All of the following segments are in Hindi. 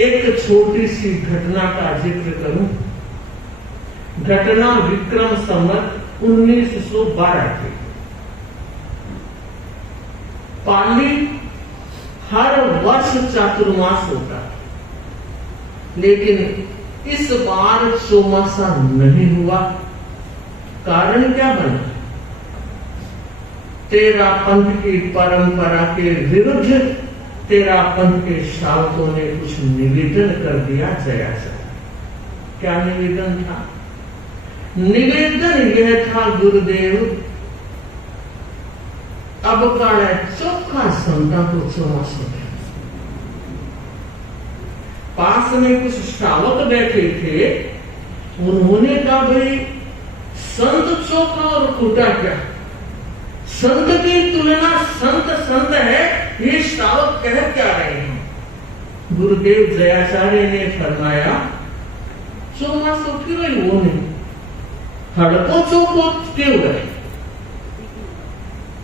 एक छोटी सी घटना का जिक्र करूं। घटना विक्रम संवत 1912 की। पाली हर वर्ष चातुर्मास होता, लेकिन इस बार चौमासा नहीं हुआ। कारण क्या बना? तेरा पंथ की परंपरा के विरुद्ध तेरा पंथ के श्रावकों ने कुछ निवेदन कर दिया जयाचार्य। क्या निवेदन था? निवेदन यह था, गुरुदेव अब काले चौखा संता को चौमास हो गया। पास में कुछ श्रावक बैठे थे, उन्होंने कहा भाई संत चौका और कुटा क्या? संत की तुलना संत संत है, ये श्रावक कह क्या रहे हैं? गुरुदेव जयाचार्य ने फरमाया चौमास क्यों वो नहीं, हड़को चौको क्यों गए?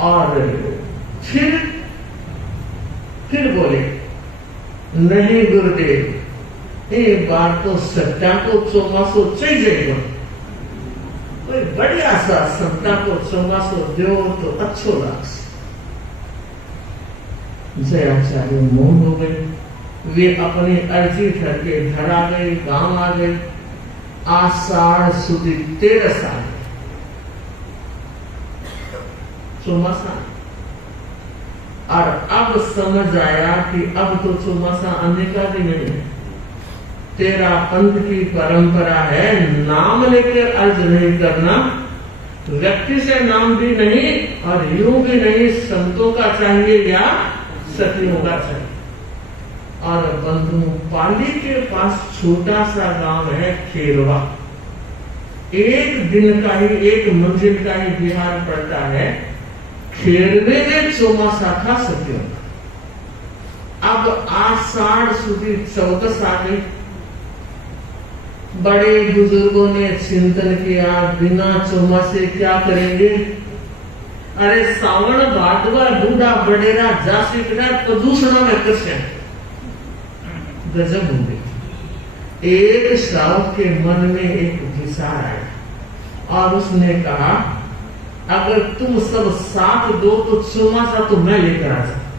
और फिर बोले नहीं गुरुदेव, ये बात तो सत्या को चौमासो चाहिए, कोई बढ़िया सा संता को चौमासो दो तो अच्छो लाग। जयाचार्य मौन हो गए। वे अपनी अर्जी करके घर आ गए, गांव आ गए। आषाढ़ सुदी 13 साल चौमासा। और अब समझ आया कि अब तो चौमासा आने का भी नहीं है। तेरा पंथ की परंपरा है, नाम लेकर अर्ज नहीं करना, व्यक्ति से नाम भी नहीं और यूं भी नहीं, संतों का चाहिए या सतियों का चाहिए। और बंधु पाली के पास छोटा सा गांव है खेरवा, एक दिन का ही, एक मंजिल का ही बिहार पड़ता है। खेरवे में चौमासा था सतियों का। अब आषाढ़ सुदी 14 आ गई। बड़े बुजुर्गों ने चिंतन किया, बिना चौमासे क्या करेंगे? अरे सावन भादवा बूढ़ा बडेरा जा सीखना प्रदूषण में कृष्ण गजब हो गई। एक श्रावक के मन में एक विचार आया और उसने कहा अगर तुम सब साथ दो तो चौमासा तो मैं लेकर आ सकता,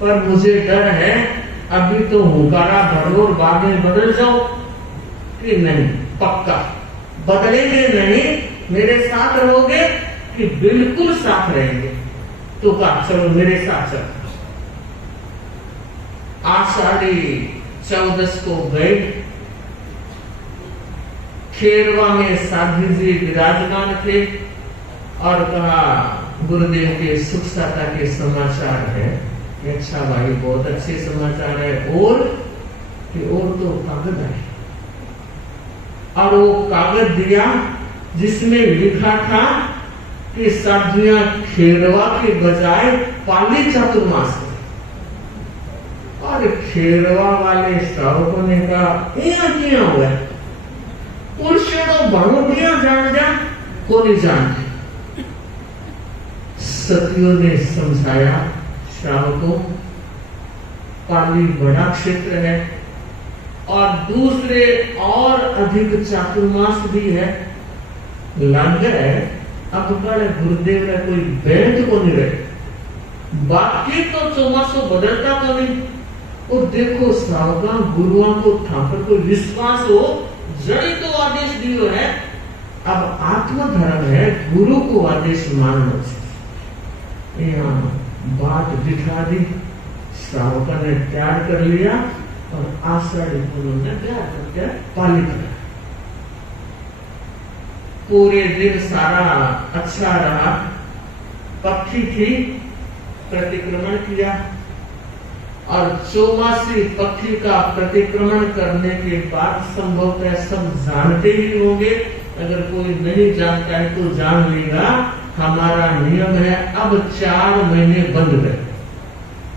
पर मुझे डर है अभी तो हुंकारा भरो और बाद में बदल जाओ कि नहीं। पक्का बदलेंगे नहीं, मेरे साथ रहोगे कि बिल्कुल साथ रहेंगे? तो कहा चलो मेरे साथ चलो। आषाढ़ी 14 को गए। खेरवा में साधु जी विराजमान थे और कहा गुरुदेव के सुख साता के समाचार है। अच्छा भाई बहुत अच्छे समाचार है। और तो कागज है। और वो कागज दिया जिसमें लिखा था कि साधुया खेरवा के बजाय पाली चातुर्मास। और खेरवा वाले श्रावकों ने कहा क्या हुआ? पुरुषों तो भणो दिया जान जा को नहीं जानते। सतियों ने समझाया श्रावकों, पाली बड़ा क्षेत्र है और दूसरे और अधिक चातुर्मास भी है। लग है अब बड़े गुरुदेव ने कोई बैंड को नहीं रहे, बाकी तो चौमासों बदलता तो नहीं। और देखो श्रावका गुरुओं को था पर कोई विश्वास हो, जड़ी तो आदेश दियो है। अब आत्मधर्म है, गुरु को आदेश मानना चाहिए। यहाँ बात दिखा दी, श्रावका ने तैयार कर लिया और आषाढ़ी उन्होंने तैयार करके पाली करा। पूरे दिन सारा अच्छा रहा। पक्षी थी, प्रतिक्रमण किया और चौमासी पक्षी का प्रतिक्रमण करने के बाद संभवतः सब जानते ही होंगे। अगर कोई नहीं जानता है तो जान लेगा। हमारा नियम है अब 4 महीने बंद है।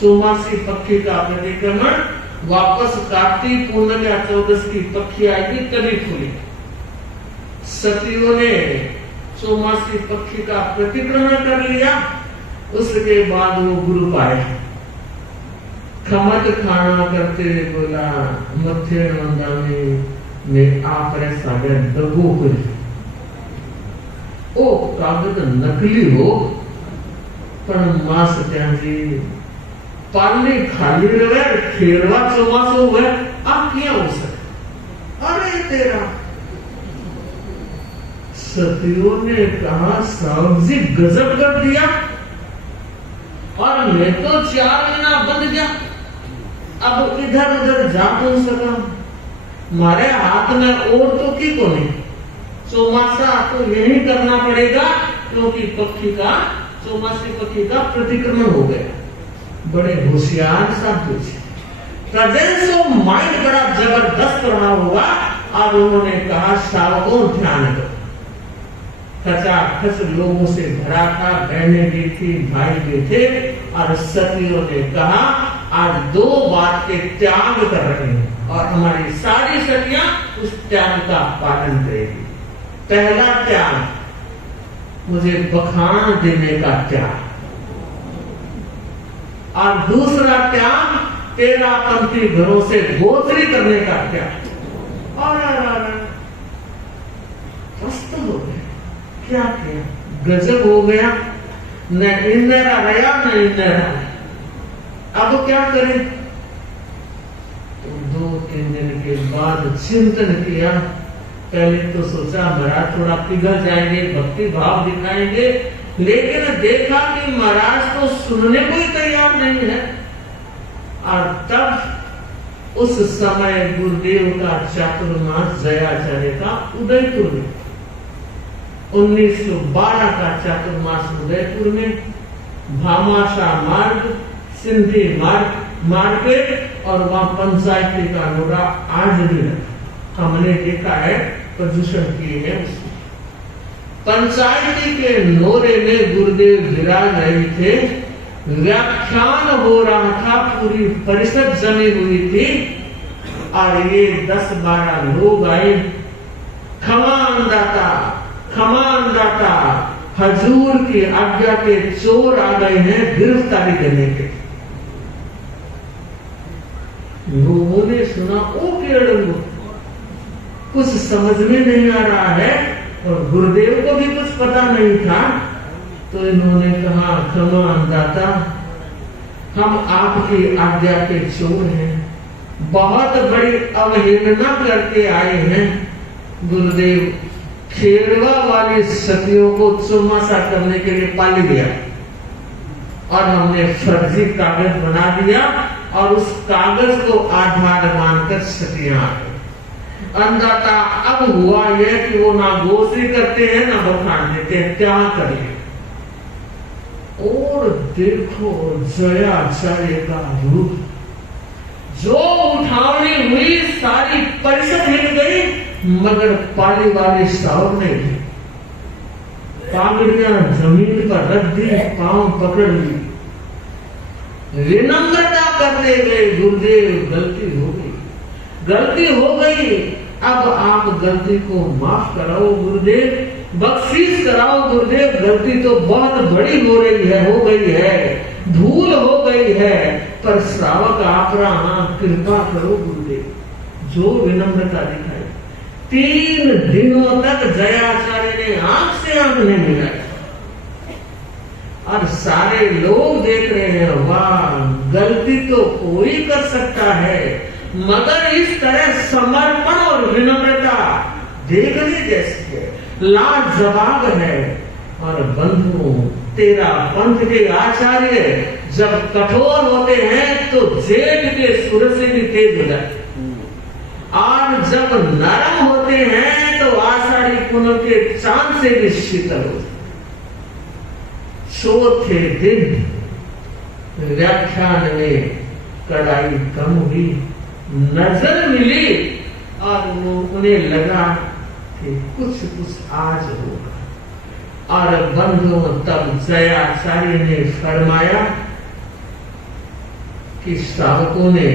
चौमासी पक्षी का प्रतिक्रमण वापस कार्तिक पूर्णिमा या 14 की पक्षी आएगी तभी खुली। सतियों ने चौमासी पक्षी का प्रतिक्रमण कर लिया। उसके बाद वो गुरु पाए। खमत खाना करते बोला मथे मंदाने ने आपरे सागे दगो करी ओ कागज नकली हो पण मास त्याजी पाली खाली रहे खेरवा चौमासो हुए आप क्या हो सके अरे तेरा सतियों ने कहा साहब जी गजब कर दिया और मैं तो 4 महीना बंद गया अब इधर उधर जा नहीं सका मारे हाथ में और तो की को नहीं चौमासा तो यही करना पड़ेगा क्योंकि पक्षी का चौमासी पक्षी का प्रतिक्रमण हो गया बड़े होशियार साधु प्रेजेंस ऑफ माइंड बड़ा जबरदस्त रहा होगा और उन्होंने कहा श्रावकों ध्यान दो खचाखच लोगों से भरा था बहनें भी थी भाई भी थे और सतियों ने कहा आज 2 बात के त्याग कर रहे हैं और हमारी सारी सतियां उस त्याग का पालन करेगी पहला त्याग मुझे बखान देने का त्याग और दूसरा त्याग 13 पंथी घरों से गोत्री करने का त्याग और मस्त हो गया क्या किया गजब हो गया न इंदिरा रहा न इंदिरा अब क्या करें तो 2-3 दिन के बाद चिंतन किया पहले तो सोचा महाराज थोड़ा पिघल जाएंगे भक्ति भाव दिखाएंगे लेकिन देखा कि महाराज तो सुनने को ही तैयार नहीं है और तब उस समय गुरुदेव का चातुर्मास जयाचार्य का उदयपुर में 1912 का चातुर्मास उदयपुर में भामाशाह मार्ग सिंधी मार्केट और वहां पंचायती का नोरा आज भी रखा हमने देखा है प्रदूषण किए हैं उसमें पंचायती के नोरे में गुरुदेव विराज रहे थे व्याख्यान हो रहा था पूरी परिषद जमी हुई थी और ये 10-12 लोग आए खमान दाता हजूर की आज्ञा के चोर आ गए हैं गिरफ्तारी देने के लोगों ने सुना ओ केड़ू कुछ समझ में नहीं आ रहा है और गुरुदेव को भी कुछ पता नहीं था तो इन्होंने कहा खमान दाता हम आपकी आज्ञा के चोर हैं बहुत बड़ी अवहेलना करके आए हैं गुरुदेव खेरवा वाली सतियों को चौमासा करने के लिए पाली दिया और हमने फर्जी कागज बना दिया और उस कागज को आधार मानकर सतियां अंदाता अब हुआ यह कि वो ना गोश्री करते हैं ना बखान देते हैं क्या करें और देखो जयाचार्य का रूप जो उठावनी हुई सारी परिषद हिल गई मगर पाली वाले साहब ने पागड़ियां जमीन पर रख दी पांव पकड़ ली विनम्रता करते गए गुरुदेव गलती हो गई अब आप गलती को माफ कराओ गुरुदेव बख्शीश कराओ गुरुदेव गलती तो बहुत बड़ी हो गई है धूल हो गई है पर श्रावक आप कृपा करो गुरुदेव जो विनम्रता दिखाई 3 दिनों तक जयाचार्य ने आंख से आंख नहीं मिलाई और सारे लोग देख रहे हैं वाह गलती तो कोई कर सकता है मगर इस तरह समर्पण और विनम्रता देखने जैसी है लाजवाब है और बंधुओं तेरा पंथ के आचार्य जब कठोर होते हैं तो जेठ के सूरज से भी तेज हो जाते और जब नरम होते हैं तो आषाढ़ी पूनम के चांद से भी शीतल हो जाते चौथे दिन व्याख्यान में कड़ाई कम हुई नजर मिली और उन्हें लगा कि कुछ आज होगा और बंधुओं तब जयाचार्य ने फरमाया कि श्रावकों ने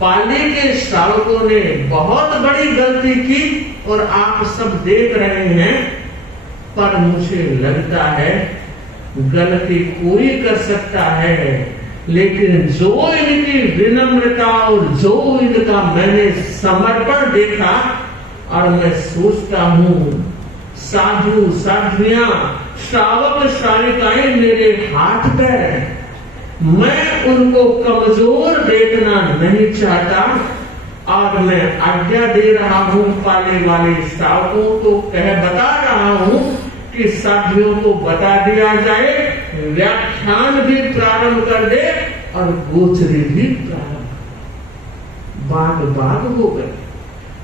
पाली के श्रावकों ने बहुत बड़ी गलती की और आप सब देख रहे हैं पर मुझे लगता है गलती कोई कर सकता है लेकिन जो इनकी विनम्रता और जो इनका मैंने समर्पण देखा, और मैं सोचता हूँ साधु साध्वियां, श्रावक श्राविकाएं मेरे हाथ पैर हैं, मैं उनको कमजोर देखना नहीं चाहता, और मैं आज्ञा दे रहा हूँ पाले वाले श्रावकों को बता रहा हूँ कि साथियों को बता दिया जाए, व्याख्यान भी प्रारंभ कर दे और गोचरी भी प्रारंभ, बाग बाग हो गए।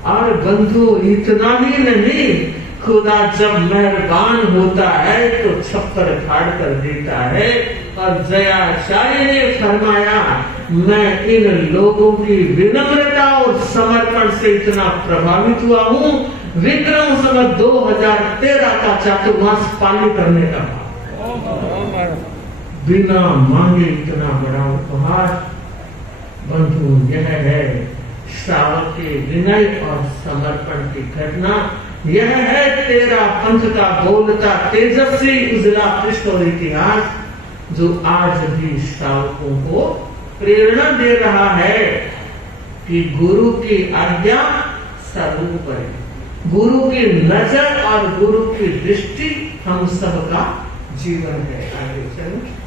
और बंधु इतना ही नहीं, खुदा जब मेहरबान होता है तो छप्पर फाड़ कर देता है। और जयाचार्य ने फरमाया, मैं इन लोगों की विनम्रता और समर्पण से इतना प्रभावित हुआ हूँ, विक्रम संवत 2013 का चातुर्मास पालन करने का बिना मांगे इतना बड़ा उपहार। बंधु, यह है श्रावक के विनय और समर्पण की घटना। यह है तेरा पंथ का बोलता तेजस्वी उजला पृष्ठ और इतिहास, जो आज भी श्रावकों को प्रेरणा दे रहा है कि गुरु की आज्ञा सर्वोपरि, गुरु की नजर और गुरु की दृष्टि हम सबका जीवन है। आगे चलो।